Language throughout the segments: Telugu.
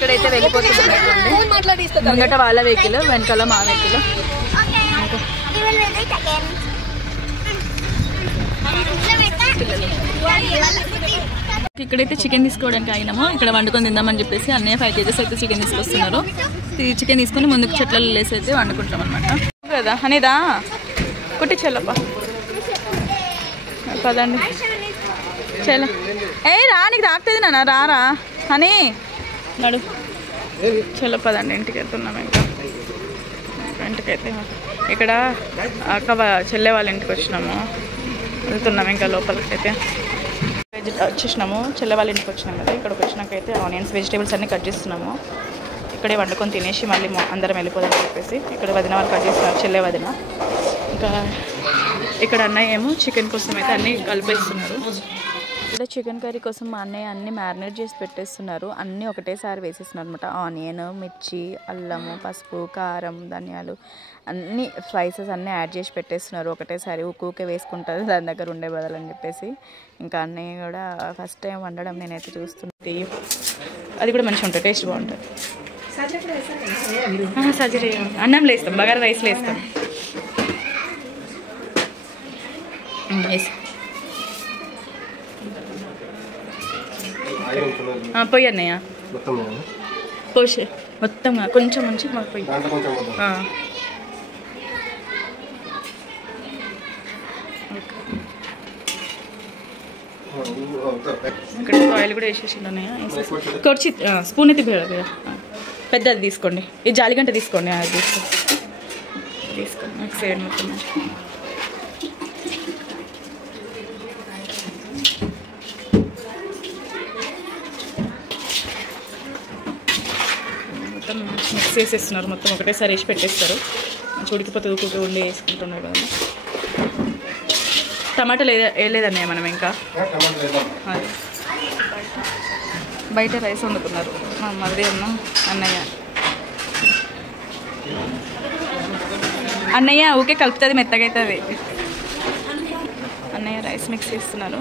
ఇక్కడైతే వెళ్ళిపోతున్నాం. ముంగట వాళ్ళ వెహికల్, వెనకాల మా వెహికల్. ఇక్కడైతే చికెన్ తీసుకోవడానికి అయినాము. ఇక్కడ వండుకొని తిందామని చెప్పేసి అన్నయ్య 5 kgs అయితే చికెన్ తీసుకొస్తున్నారు. చికెన్ తీసుకొని ముందుకు చెట్లలో లేసి అయితే వండుకుంటాం అనమాట కదా. అనేదా కుట్టించాలప్ప పదండి. చలో ఏ రా, నీకు తాకుతుంది నాన్న, రారా అని నడు. చలో పదండి, ఇంటికి వెళ్తున్నాం. ఇంకా ఇంటికైతే ఇక్కడ అక్క చెల్లె వాళ్ళ ఇంటికి వచ్చినాము, వెళ్తున్నాము ఇంకా లోపలికైతే. వచ్చేసినాము, చెల్లె వాళ్ళ ఇంటికి వచ్చినాం కదా. ఇక్కడికి వచ్చినాకైతే ఆనియన్స్, వెజిటేబుల్స్ అన్నీ కట్ చేస్తున్నాము. ఇక్కడే వండుకొని తినేసి మళ్ళీ అందరం వెళ్ళిపోదామని చెప్పేసి ఇక్కడ వదిన వాళ్ళు కట్ చేస్తున్నారు, చెల్లె వదిన. ఇంకా ఇక్కడ అన్నయ్య ఏమో చికెన్ కోసం అయితే అన్నీ కలిపేస్తున్నారు. ఇక్కడ చికెన్ కర్రీ కోసం మా అన్నయ్య అన్నీ మ్యారినేట్ చేసి పెట్టేస్తున్నారు. అన్నీ ఒకటేసారి వేసేస్తున్నారు అనమాట. ఆనియన్, మిర్చి, అల్లము, పసుపు, కారం, ధనియాలు అన్నీ స్పైసెస్ అన్నీ యాడ్ చేసి పెట్టేస్తున్నారు ఒకటేసారి. ఊకే వేసుకుంటుంది దాని దగ్గర ఉండే బదులు అని చెప్పేసి. ఇంకా అన్నయ్య కూడా ఫస్ట్ టైం వండడం నేనైతే చూస్తుంది. అది కూడా మంచిగా ఉంటుంది, టేస్ట్ బాగుంటుంది. సజరీ అన్నంలో వేస్తాం, బగారా రైస్లో వేస్తాం. పొయ్యి అన్నయ్య, పోసే మొత్తం కొంచెం మంచి పొయ్యి. ఇక్కడ ఆయిల్ కూడా వేసేసిండు అన్నయ్య. కొడిచి స్పూన్ అయితే పెద్దది తీసుకోండి, ఈ జాలిగంట తీసుకోండి, అది తీసుకోండి మిక్స్ చేయండి మొత్తం. మొత్తం మిక్స్ చేసేస్తున్నారు, మొత్తం ఒకటేసారి వేసి పెట్టేస్తారు. ఉడికిపోతుంది, ఊరికి ఉండి వేసుకుంటున్నారు కదా. టమాటాలు వేయలేదన్నయ్య మనం ఇంకా. బయట రైస్ వండుకున్నారు మా మరిది అన్నయ్య ఊకే కలుపుతుంది, మెత్తగా అవుతుంది. అన్నయ్య రైస్ మిక్స్ చేస్తున్నారు.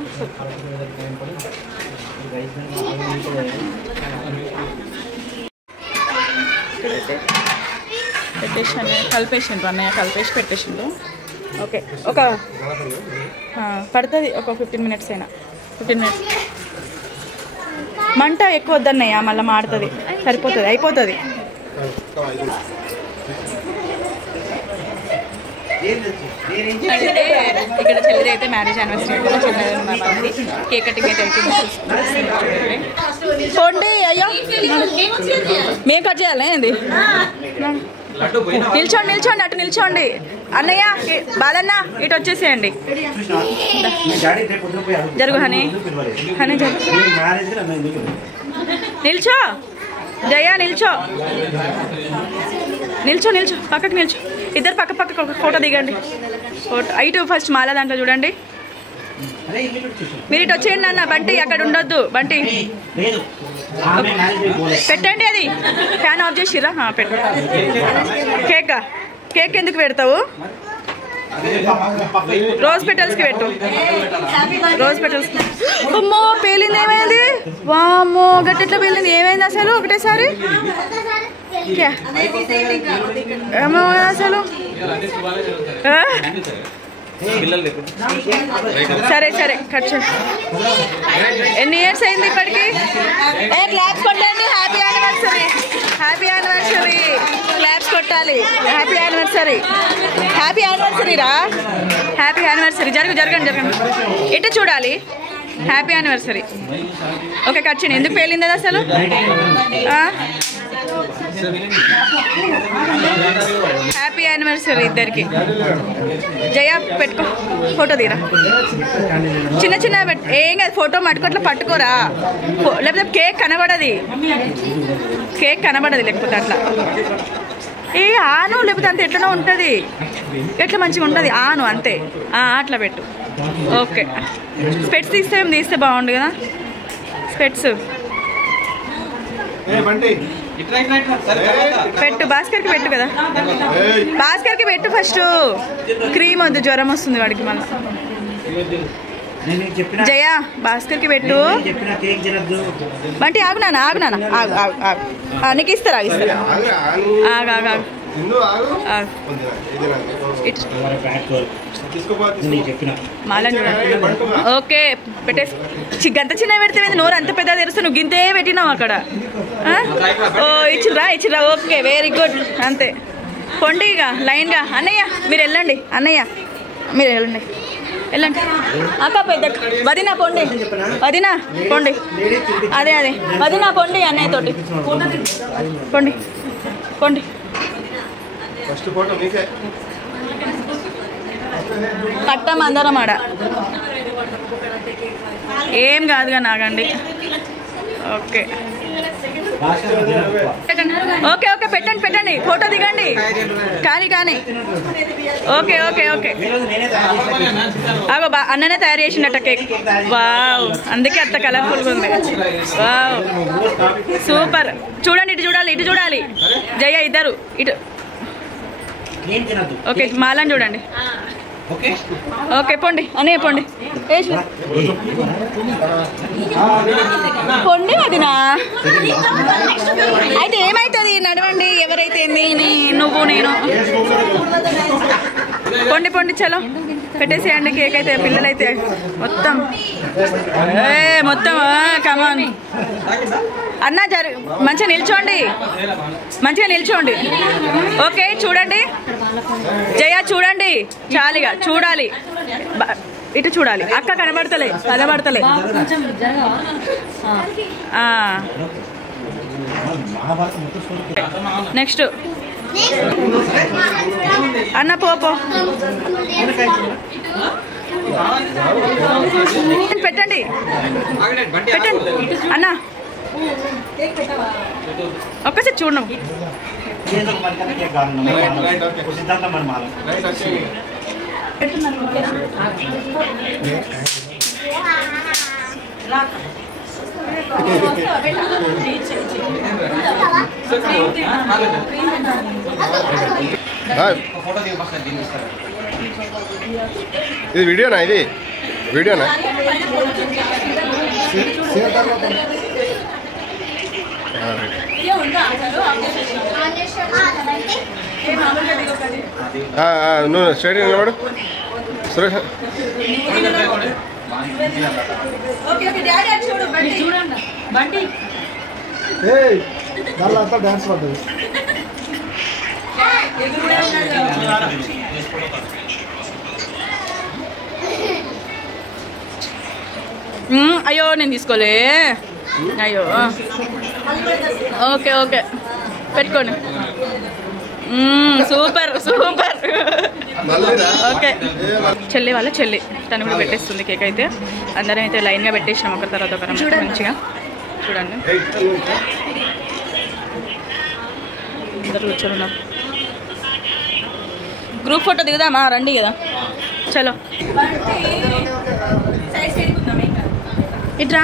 ఇక్కడైతే పెట్టేసాను, కలిపేసిండ్రు అన్నయ్య, కలిపేసి పెట్టేసిండ్రు. ఓకే, ఒక పడుతుంది ఒక 15 minutes అయినా. 15 minutes మంట ఎక్కువ వద్దన్నయ్య, మళ్ళీ మాడుతుంది, సరిపోతుంది, అయిపోతుంది. ఇక్కడ చెల్లిది అయితే మ్యారేజ్ యానివర్సరీ చెల్లి కేక్ కటింగ్ అయితే చూడండి. అయ్యో మేము కట్ చేయాలి ఏంది? నిల్చోండి నిల్చోండి, అటు నిల్చోండి. అన్నయ్య బాలన్న ఇటు వచ్చేసేయండి. జరుగు హనీ, హనీ జరుగు. నిల్చో జయ, నిల్చో నిల్చో నిల్చో, పక్కకు నిల్చో. ఇద్దరు పక్క పక్క ఫోటో దిగండి. ఫోటో ఇటు ఫస్ట్ మాల దాంట్లో చూడండి. మీరు ఇటు వచ్చేయండి అన్న. బంటి అక్కడ ఉండొద్దు, బంటి పెట్టండి. అది ఫ్యాన్ ఆఫ్ చేసిరా, పెట్టండి. కేక్ ఎందుకు పెడతావు? రోజ్ పెటల్స్కి పెట్టు, రోజ్ పెటల్స్. అమ్మో పేలింది, ఏమైంది? వామ్మో గట్టెట్లా పేలింది, ఏమైంది అసలు ఒకటేసారి? ఏమో అసలు. సరే సరే కట్ చేయండి. ఎన్ని ఇయర్స్ అయింది ఇప్పటికి? క్లాప్స్ కొట్టండి. Happy anniversary, happy anniversary. Claps కొట్టాలి. హ్యాపీ యానివర్సరీ, హ్యాపీ యానివర్సరీ రా, హ్యాపీ యానివర్సరీ. జరగండి జరగండి, ఇటు చూడాలి. Happy anniversary. ఓకే కట్ చేయండి. ఎందుకు పేలింది అది అసలు? హ్యాపీ యానివర్సరీ ఇద్దరికి. జయ పెట్టుకో, ఫోటో తీరా. చిన్న చిన్న ఏం కాదు, ఫోటో మట్టుకోట్లా పట్టుకోరా, లేకపోతే కేక్ కనబడది, కేక్ కనబడది లేకపోతే అట్లా. ఏ ఆను, లేకపోతే అంతే ఎట్లనో ఉంటుంది, ఎట్లా మంచిగా ఉంటుంది ఆను అంతే. అట్లా పెట్టు. ఓకే, స్పెట్స్ తీస్తే బాగుండు కదా, స్పెట్స్ పెట్టు. భాస్కర్కి పెట్టు కదా, భాస్కర్కి పెట్టు ఫస్ట్. క్రీమ్ వద్దు, జ్వరం వస్తుంది వాడికి మళ్ళీ. జయ భాస్కర్కి పెట్టు. బంటి ఆగు నాన్న, ఆగు నాన్న, ఆగు ఆగు ఆగు. నీకు ఇస్తారా? ఇస్తారా? ఆగు ఆగు ఆగు. ఓకే పెట్టేసి. గంత చిన్న పెడితే నోరు అంత పెద్ద తెరుస్తా. నువ్వు గింతే పెట్టినావు అక్కడ. ఓ ఇచ్చిరా ఇచ్చిరా. Okay very good. అంతే పొండి ఇక లైన్గా. అన్నయ్య మీరు వెళ్ళండి, అన్నయ్య మీరు వెళ్ళండి వెళ్ళండి. అక్క పెద్ద వదినా పొండి, వదినా పొండి. అదే అదే వదినా పొండి అన్నయ్య తోటి పొండి పొండి. కట్టం అందరం ఆడ. ఏం కాదుగా నాగండి. ఓకే ఓకే ఓకే పెట్టండి పెట్టండి. ఫోటో దిగండి. కానీ కానీ ఓకే ఓకే ఓకే. అగో అన్ననే తయారు చేసిండట కేక్. వావ్, అందుకే అంత కలర్ఫుల్గా ఉంది. Wow super. చూడండి, ఇటు చూడాలి, ఇటు చూడాలి. జయ ఇద్దరు ఇటు. ఓకే మాలని చూడండి. ఓకే పొండి అన్నయ్య పొండి. పొండి వదినా. అయితే ఏమైతుంది నడవండి. ఎవరైతే నువ్వు నేను. పొండి పొండి చలో పెట్టేసేయండి కేక్. అయితే పిల్లలైతే మొత్తం మొత్తం కమాన్. అన్న మంచిగా నిల్చోండి, మంచిగా నిల్చోండి. ఓకే చూడండి జయ, చూడండి చాలిగా చూడాలి. ఇటు చూడాలి. అక్క కనబడతలే కనబడతలే. నెక్స్ట్ అన్న పో పెట్టండి పెట్టండి అన్న. ఒక్కసారి చూడు. ఇది వీడియోనా? ఇది వీడియోనా? నువ్వు స్టేడియం నిలబడు సురేష్. డాన్స్ పడ్డది. అయ్యో నేను తీసుకోలే. అయ్యో ఓకే ఓకే పెట్టుకోండి. Super super. ఓకే చెల్లి వాళ్ళ చెల్లి తను కూడా పెట్టేస్తుంది కేక్. అయితే అందరం అయితే లైన్గా పెట్టేసినాం ఒక తర్వాత ఒకరం మంచిగా. చూడండి అందరు కూర్చోన్నారు. Group photo దిగుదామా? రండి కదా చలో. ఇట్రా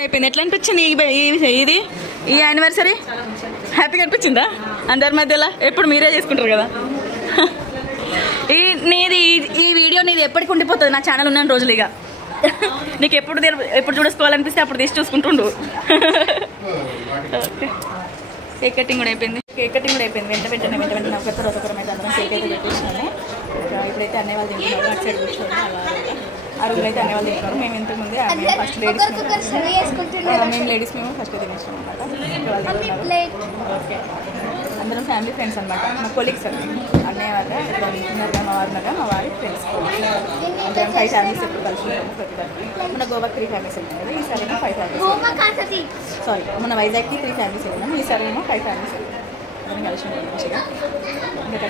అయిపోయింది. ఎట్లా అనిపించింది ఇది ఈ యానివర్సరీ? హ్యాపీగా అనిపించిందా? అందరి మధ్యలో ఎప్పుడు మీరే చేసుకుంటారు కదా. ఈ వీడియో నీది ఎప్పటికి ఉండిపోతుంది నా ఛానల్ ఉన్న రోజులు. ఇక నీకు ఎప్పుడు చూసుకోవాలనిపిస్తే అప్పుడు తీసి చూసుకుంటుండు. ఓకే కేక్ కటింగ్ కూడా అయిపోయింది. వెంట వెంటనే ఒక తర్వాత అయితే అందరం కేక్ అయితే పెట్టేసినాము. ఇప్పుడైతే అన్నయ్య వాళ్ళు తింటున్నారు. అటు సైడ్ కూర్చోండి. ఆ రోజులు అయితే అన్నయ్య వాళ్ళు తింటున్నారు. మేము ఇంతకుముందే ఫస్ట్ లేడీస్ మేము ఫస్ట్ తినేసాం అనమాట. ఓకే అందరం ఫ్యామిలీ ఫ్రెండ్స్ అనమాట. మా కొలీగ్స్ అండి. అన్నయ్య వాళ్ళ ఇక్కడ తింటున్నారు. మా వారు మా వారి ఫ్రెండ్స్ అందరం 5 ఫ్యామిలీస్ ఎప్పుడు కలుసుకుంటాము ప్రతిదానికి. మన గోవాకి 3 ఫ్యామిలీస్ వెళ్ళాం కదా. ఈసారి ఏమో 5 ఫ్యామిలీస్. సారీ మన వైజాగ్కి 3 ఫ్యామిలీస్ వెళ్ళాము. ఈసారి ఏమో 5 ఫ్యామిలీస్ వెళ్ళాము. అందరం కలిసి మంచిగా ఇంకా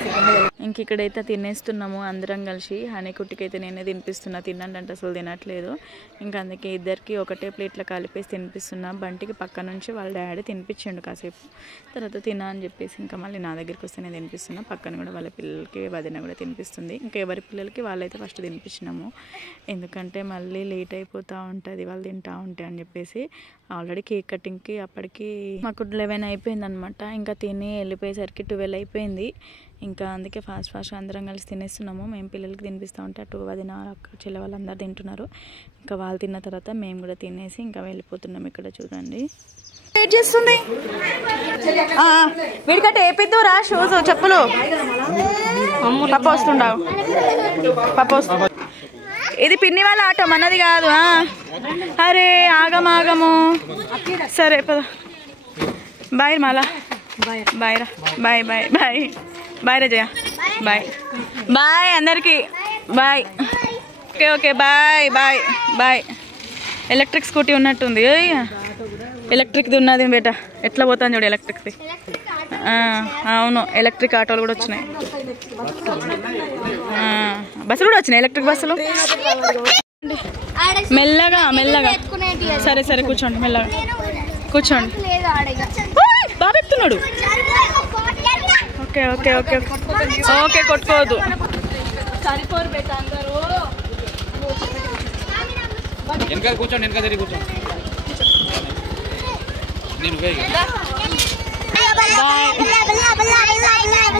ఇంక ఇక్కడైతే తినేస్తున్నాము అందరం కలిసి. హనీకుట్టికి అయితే నేనే తినిపిస్తున్నా, తినండి అంటే అసలు తినట్లేదు. ఇంకా అందుకే ఇద్దరికి ఒకటే ప్లేట్లో కలిపేసి తినిపిస్తున్నా. బంటికి పక్క నుంచి వాళ్ళ డాడీ తినిపించండు కాసేపు, తర్వాత తినా అని చెప్పేసి ఇంకా మళ్ళీ నా దగ్గరికి వస్తే నేను తినిపిస్తున్నా. పక్కన కూడా వాళ్ళ పిల్లలకి వదిన కూడా తినిపిస్తుంది. ఇంకా ఎవరి పిల్లలకి వాళ్ళైతే ఫస్ట్ తినిపించినాము, ఎందుకంటే మళ్ళీ లేట్ అయిపోతూ ఉంటుంది వాళ్ళు తింటూ ఉంటే అని చెప్పేసి. ఆల్రెడీ కేక్ కటింగ్కి అప్పటికి మాకు 11 అయిపోయింది అనమాట. ఇంకా తిని వెళ్ళిపోయేసరికి 12 అయిపోయింది. ఇంకా అందుకే ఫాస్ట్గా అందరం కలిసి తినేస్తున్నాము. మేము పిల్లలకి తినిపిస్తూ ఉంటే అటు వదిన చెల్లె వాళ్ళందరూ తింటున్నారు. ఇంకా వాళ్ళు తిన్న తర్వాత మేము కూడా తినేసి ఇంకా వెళ్ళిపోతున్నాం. ఇక్కడ చూడండి వెయిట్ చేస్తుంది. వీడికట్టే ఏపిద్దు రా షూస్ చెప్పులు. పప్ప వస్తుండవు, పప్ప వస్తు. ఇది పిన్ని వాళ్ళ ఆటో మనది కాదు. అరే ఆగము. సరే పద. బాయ్ మాలా. బాయ్ రా. బాయ్ బాయ్ బాయ్ బాయ్ రజయ. బాయ్ బాయ్ అందరికి bye. Okay okay bye bye bye. Electric scooty ఉన్నట్టుంది. ఎలక్ట్రిక్ది ఉన్నది బేట. ఎట్లా పోతాను చూడు ఎలక్ట్రిక్ది. అవును ఎలక్ట్రిక్ ఆటోలు కూడా వచ్చినాయి, బస్సులు కూడా వచ్చినాయి, ఎలక్ట్రిక్ బస్సులు. మెల్లగా మెల్లగా. సరే సరే కూర్చోండి, మెల్లగా కూర్చోండి. బాగా ఎత్తున్నాడు. ఓకే ఓకే ఓకే ఓకే కొట్టుకోవద్దు. సరిపోరు బేట అందరూ. వెనకాల కూర్చోండి, వెనకాల తిరిగి కూర్చోండి. నేను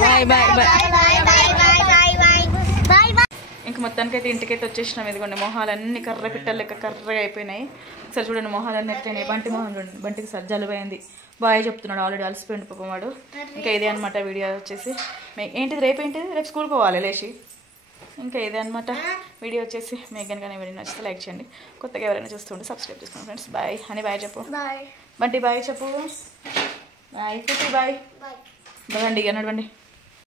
బాయ్ బాయ్ బాయ్. ఇంకా మొత్తానికైతే ఇంటికైతే వచ్చేసినాం. ఇదిగోండి మొహాలన్నీ కర్ర పిట్టలు లెక్క కర్రగా అయిపోయినాయి. ఒకసారి చూడండి మొహాలన్నీ ఎట్లయినాయి. బంటి మొహం చూడండి, బంటికి జలుబైంది. బాయ్ చెప్తున్నాడు, ఆల్రెడీ అలసిపోయింది పాపం వాడు. ఇంకా ఇదే అనమాట వీడియో వచ్చేసి. ఏంటిది రేపు ఏంటిది, రేపు స్కూల్కి పోవాలి లేచి. ఇంకా ఇదే అనమాట వీడియో వచ్చేసి. మీకు కనుక వీడియో నచ్చితే లైక్ చేయండి, కొత్తగా ఎవరైనా చూస్తుంటే సబ్స్క్రైబ్ చేసుకోండి ఫ్రెండ్స్. బాయ్ అని బాయ్ చెప్పు. బంటి బాయ్ చెప్పు. బాయ్ కుట్టి బాయ్. బాయ్ అండి, నడవండి.